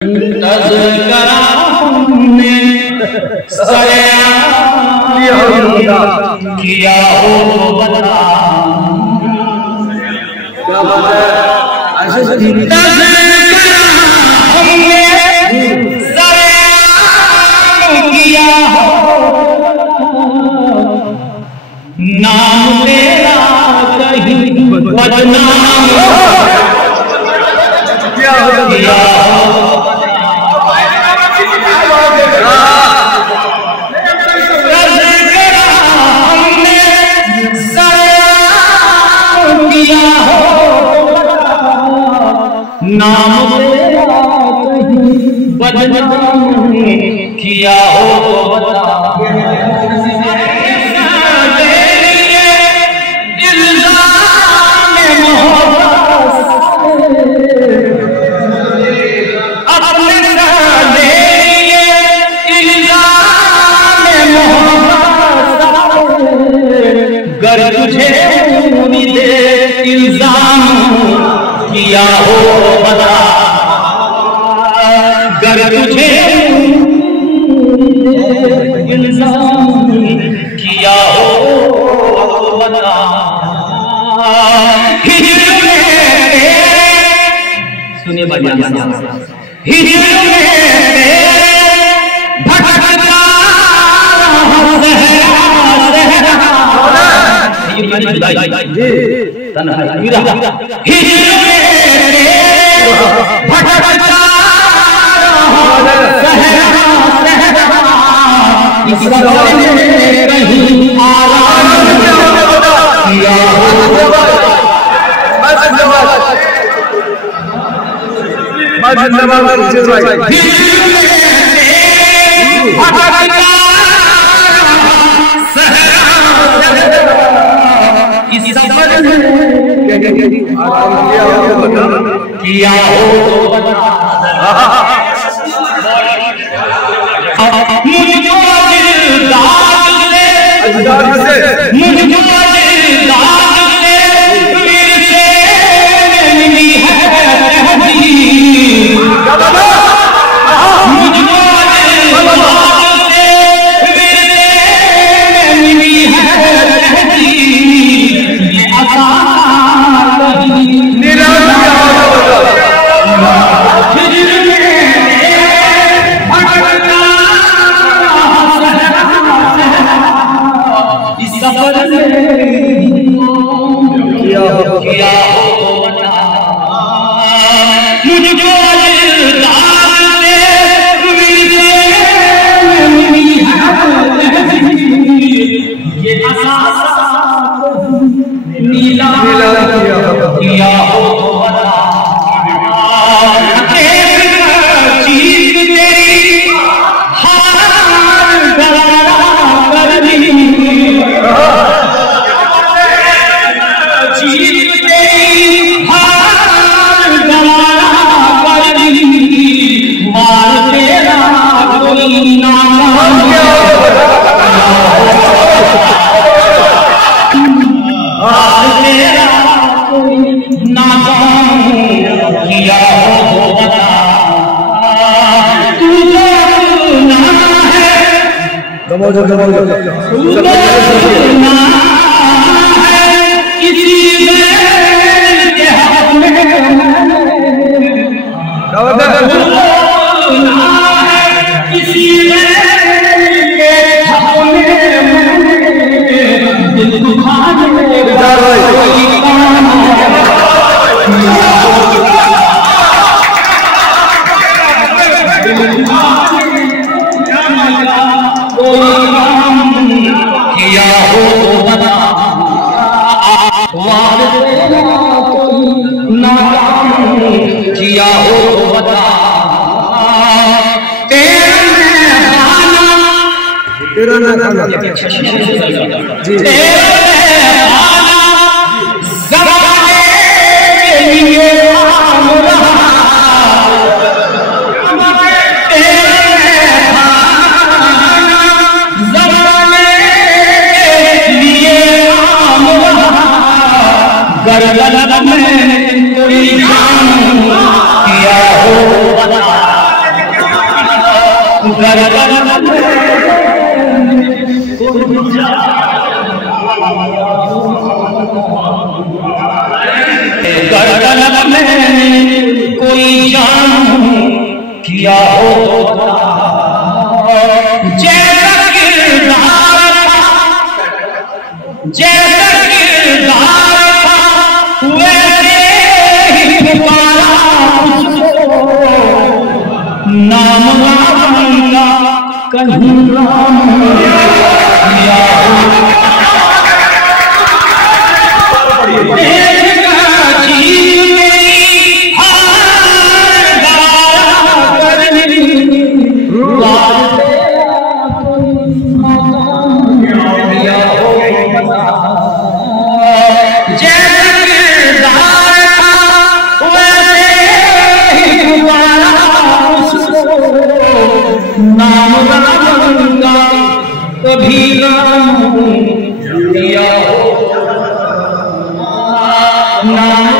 तज़किरा हमने किया हो बता तज़किरा हमने किया हो नाम तेरा कहीं बदनाम किया नाम तेरा कहीं बदनाम किया हो बता गर तुझे उम्मीदे इल्जाम किया हो बता गर तुझे इल्जाम किया हो बता हिजर में सुनिए बढ़िया हिजर में भटकता किया हो मुझको दिलदार से मुझको दिलदार से फिर से मिली है तहजीब मुझको दिलदार से फिर से मिली है तहजीब ये आसान किया हो बता मुझको दिलदार से मिली है ये नीला किया हो बता चीज तेरी हार गवारा कर दी किया हो बता तू ना है किसी के हाथ में किसी के हाथ में दिल दुखा किया हो बता नाकाम किया हो बता तेरा गर्दन में किया हो बता गर्दन में कोई जान किया हो तो जैसा किरदार था, जैसा किरदार था वैसे ही पुकारा उसको, नाम राम का कहीं राम किया हो। नाम राम का कभी राम दिया हो, नाम